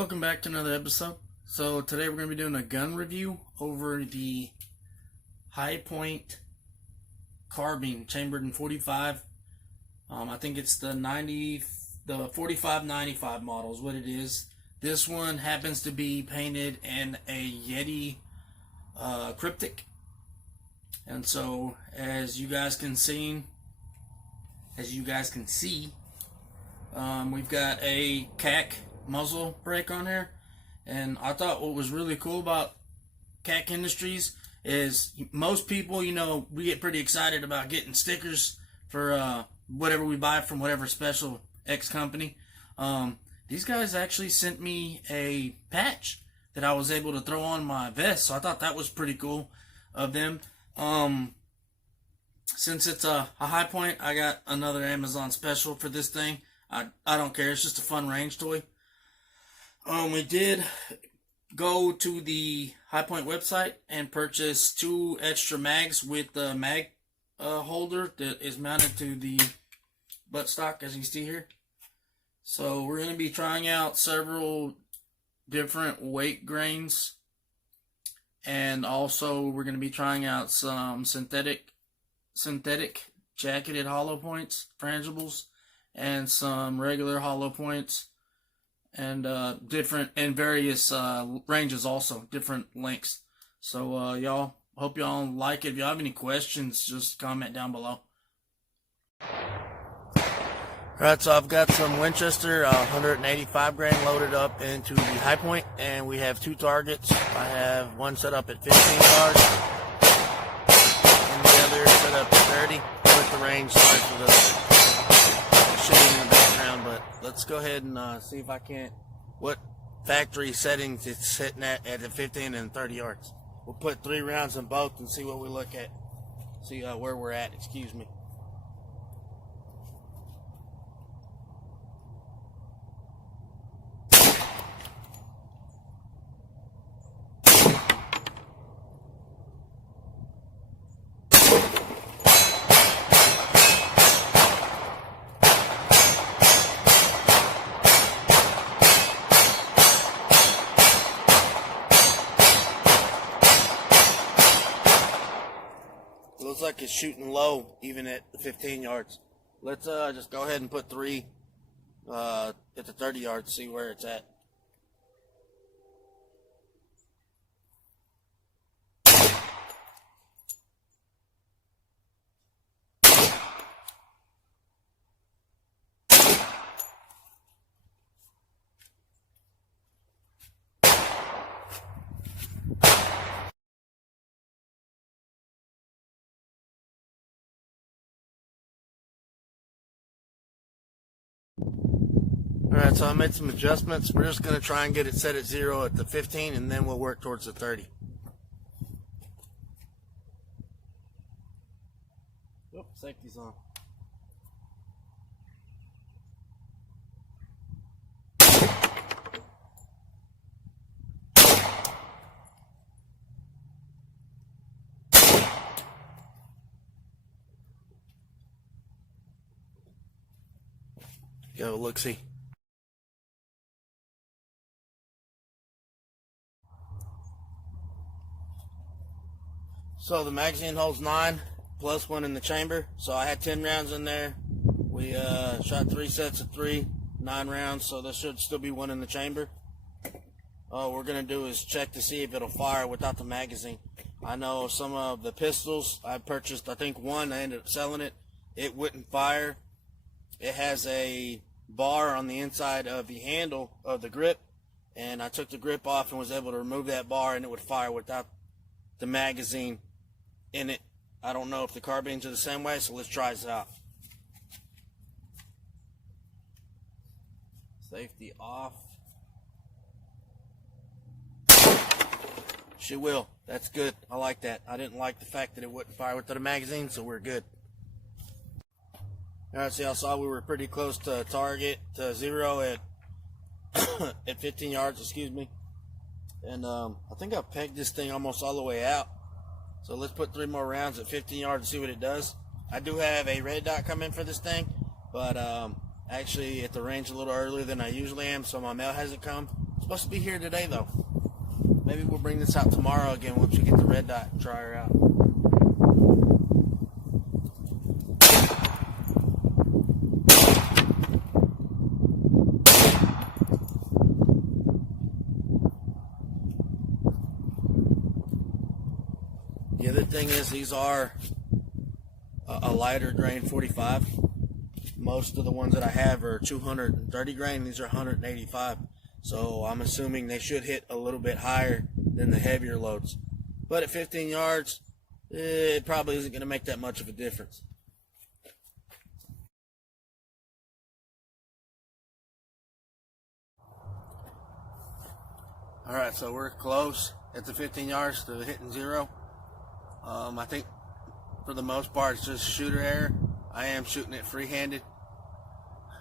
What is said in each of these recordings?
Welcome back to another episode. So today we're going to be doing a gun review over the High Point carbine chambered in 45. I think it's the 4595 model is what it is. This one happens to be painted in a Yeti kryptic. And so as you guys can see, we've got a CAC muzzle brake on here. And I thought what was really cool about CAC Industries is most people, we get pretty excited about getting stickers for whatever we buy from whatever special X company. These guys actually sent me a patch that I was able to throw on my vest, so I thought that was pretty cool of them. Since it's a High Point, I got another Amazon special for this thing. I don't care, it's just a fun range toy. We did go to the High Point website and purchase 2 extra mags with the mag holder that is mounted to the buttstock, as you see here. So we're going to be trying out several different weight grains, and also we're going to be trying out some synthetic jacketed hollow points, frangibles, and some regular hollow points, and different and various ranges, also different lengths. So y'all, hope y'all like it. If y'all have any questions, just comment down below. Alright, so I've got some Winchester 185 grain loaded up into the High Point, and we have 2 targets. I have one set up at 15 yards and the other set up at 30. With the range, sorry for the shading in the background, but let's go ahead and see if I can't, what factory settings it's sitting at the 15 and 30 yards. We'll put 3 rounds in both and see what we look at. See where we're at, excuse me. Looks like it's shooting low even at the 15 yards. Let's just go ahead and put 3 at the 30 yards, see where it's at. Alright, so I made some adjustments. We're just going to try and get it set at 0 at the 15, and then we'll work towards the 30. Oh, safety's on. Go, look-see. So the magazine holds 9 plus 1 in the chamber. So I had 10 rounds in there. We shot 3 sets of 3, 9 rounds. So there should still be 1 in the chamber. All we're gonna do is check to see if it'll fire without the magazine. I know some of the pistols I purchased. I think one I ended up selling it. It wouldn't fire. It has a bar on the inside of the handle of the grip, and I took the grip off and was able to remove that bar, and it would fire without the magazine in it. I don't know if the carbines are the same way, so let's try this out. Safety off. She will. That's good. I like that. I didn't like the fact that it wouldn't fire without a magazine, so we're good. Alright, so y'all saw we were pretty close to target, to 0 at at 15 yards, excuse me. And I think I pegged this thing almost all the way out. So let's put 3 more rounds at 15 yards and see what it does. I do have a red dot come in for this thing, but actually at the range a little earlier than I usually am, so my mail hasn't come. Supposed to be here today though. Maybe we'll bring this out tomorrow again once we get the red dot and try her out. The other thing is these are a lighter grain 45. Most of the ones that I have are 230 grain. These are 185. So I'm assuming they should hit a little bit higher than the heavier loads. But at 15 yards, it probably isn't going to make that much of a difference. Alright, so we're close at the 15 yards to hitting zero. I think for the most part it's just shooter error. I am shooting it free-handed.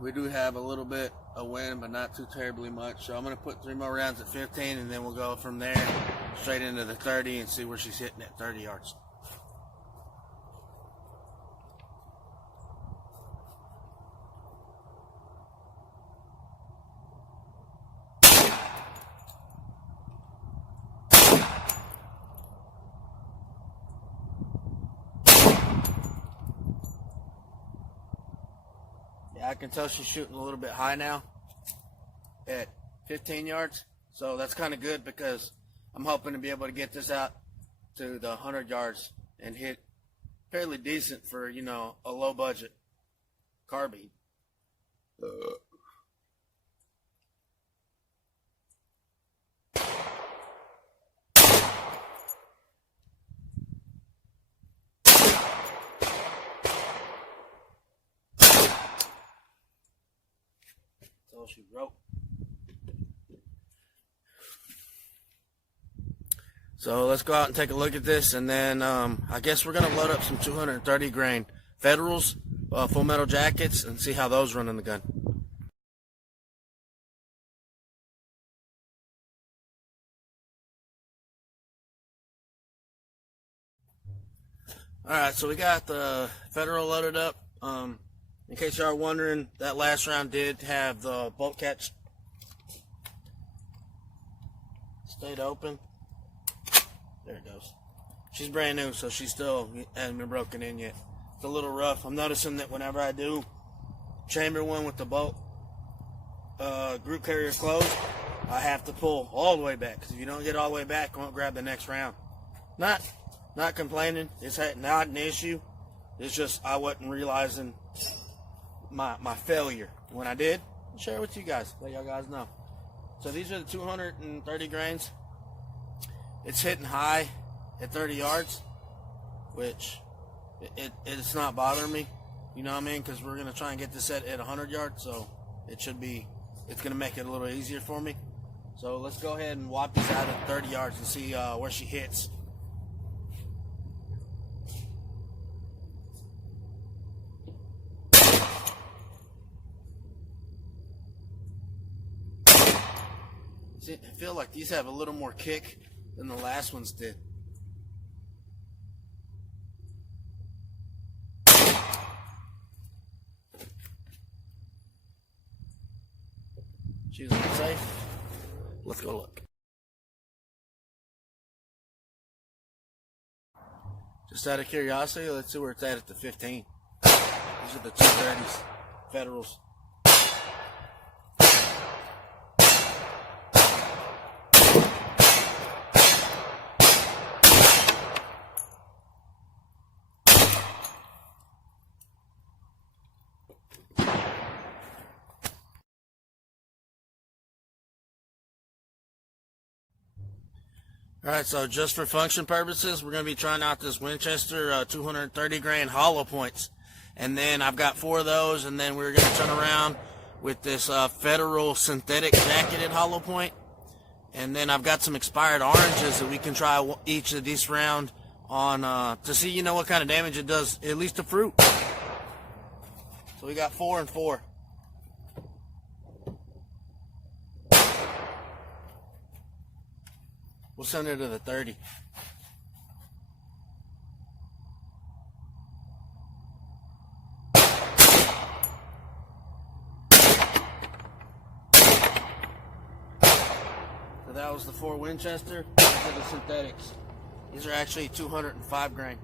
We do have a little bit of wind, but not too terribly much. So I'm going to put 3 more rounds at 15, and then we'll go from there straight into the 30 and see where she's hitting at 30 yards. I can tell she's shooting a little bit high now at 15 yards. So that's kind of good because I'm hoping to be able to get this out to the 100 yards and hit fairly decent for, you know, a low budget carbine. She wrote. So let's go out and take a look at this, and then I guess we're gonna load up some 230 grain Federals, full metal jackets, and see how those run in the gun. Alright, so we got the Federal loaded up. In case you are wondering, that last round did have the bolt catch. Stayed open. There it goes. She's brand new, so she still hasn't been broken in yet. It's a little rough. I'm noticing that whenever I do chamber one with the bolt group carrier closed, I have to pull all the way back. Because if you don't get all the way back, I won't grab the next round. Not complaining. It's not an issue. It's just I wasn't realizing my failure. When I did, I'll share it with you guys, let y'all guys know. So these are the 230 grains. It's hitting high at 30 yards, which it's not bothering me, you know what I mean, because we're going to try and get this set at 100 yards, so it's going to make it a little easier for me. So let's go ahead and whop this out at 30 yards and see where she hits. See, I feel like these have a little more kick than the last ones did. She's safe. Let's go look. Just out of curiosity, let's see where it's at the 15. These are the 230s, Federals. Alright, so just for function purposes, we're going to be trying out this Winchester 230 grain hollow points. And then I've got 4 of those, and then we're going to turn around with this Federal synthetic jacketed hollow point. And then I've got some expired oranges that we can try each of these round on to see, you know, what kind of damage it does, at least to fruit. So we got 4 and 4. We'll send her to the 30. So that was the 4 Winchester. These are the synthetics. These are actually 205 grain.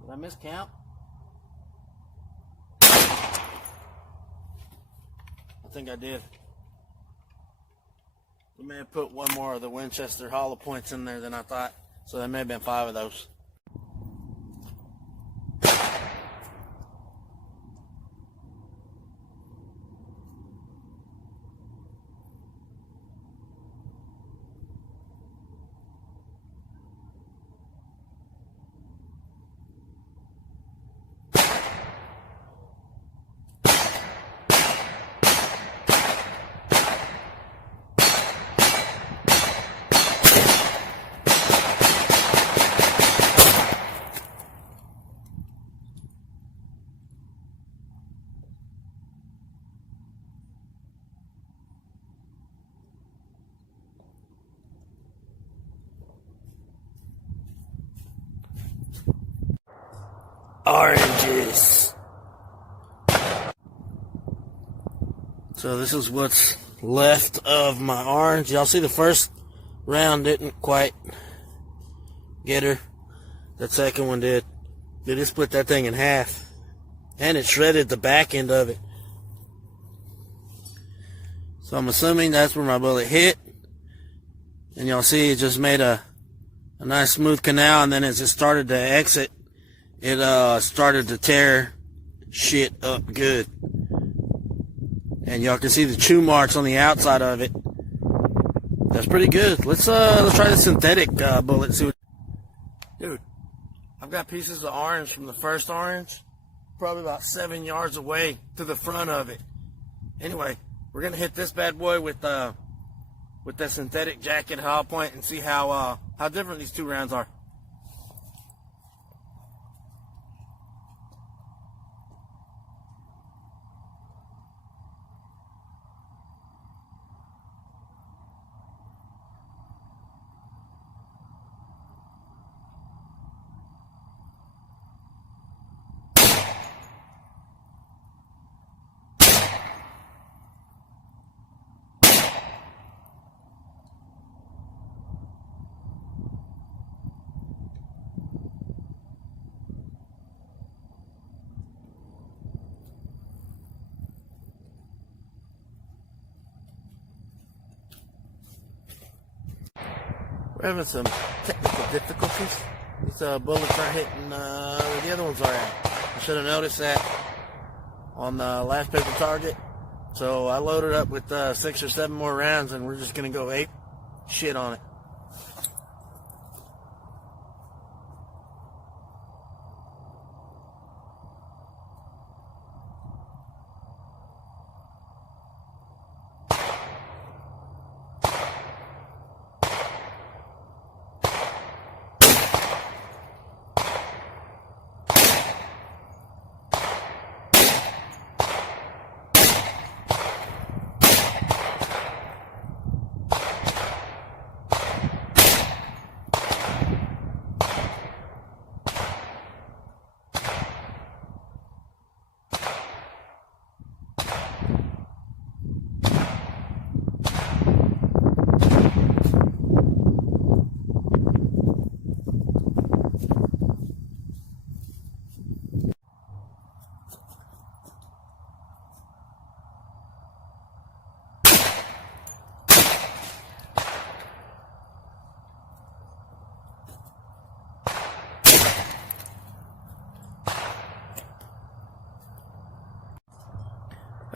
Did I miscount? I think I did. We may have put one more of the Winchester hollow points in there than I thought, so there may have been 5 of those. Oranges. So this is what's left of my orange. Y'all see the first round didn't quite get her. That second one did. They just split that thing in half. And it shredded the back end of it. So I'm assuming that's where my bullet hit. And y'all see it just made a nice smooth canal, and then as it started to exit, it started to tear shit up good. And y'all can see the chew marks on the outside of it. That's pretty good. Let's try the synthetic bullet. See what... Dude, I've got pieces of orange from the first orange, probably about 7 yards away to the front of it. Anyway, we're gonna hit this bad boy with the synthetic jacket hollow point and see how different these 2 rounds are. We're having some technical difficulties. These bullets aren't hitting where the other ones are at. I should have noticed that on the last paper target. So I loaded up with 6 or 7 more rounds, and we're just going to go ape shit on it.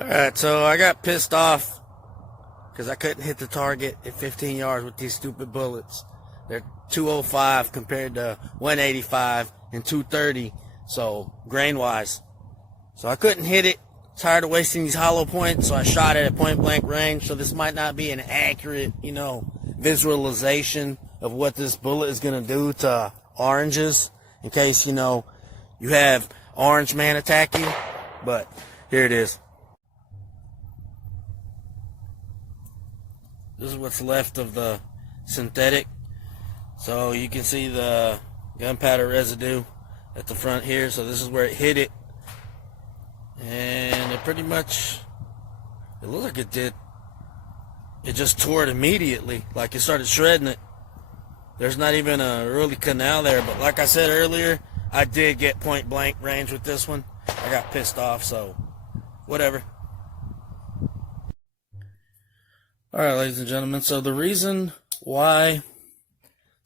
Alright, so I got pissed off because I couldn't hit the target at 15 yards with these stupid bullets. They're 205 compared to 185 and 230, so grain-wise. So I couldn't hit it. Tired of wasting these hollow points, so I shot it at point-blank range. So this might not be an accurate, visualization of what this bullet is going to do to oranges in case, you have orange man attack you. But here it is. This is what's left of the synthetic. So you can see the gunpowder residue at the front here. So this is where it hit it, and it pretty much, it looked like it did. It just tore it immediately, like it started shredding it. There's not even a really canal there, but like I said earlier, I did get point blank range with this one. I got pissed off, so whatever. Alright, ladies and gentlemen, so the reason why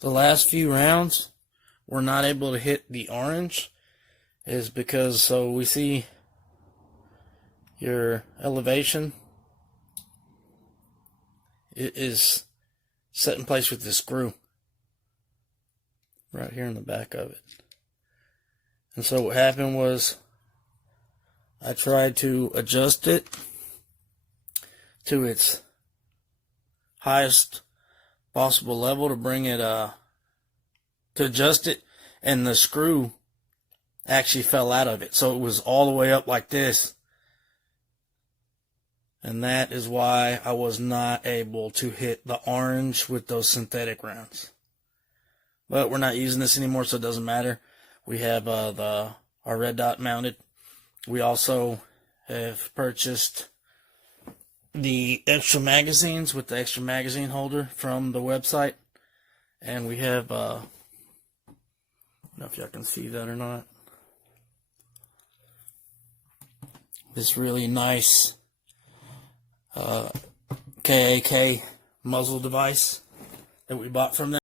the last few rounds were not able to hit the orange is because, so we see your elevation, it is set in place with this screw right here in the back of it. And so what happened was I tried to adjust it to its highest possible level to bring it to adjust it, and the screw actually fell out of it, so it was all the way up like this, and that is why I was not able to hit the orange with those synthetic rounds. But we're not using this anymore, so it doesn't matter. We have our red dot mounted. We also have purchased the extra magazines with the extra magazine holder from the website, and we have I don't know if y'all can see that or not, this really nice KAK muzzle device that we bought from them.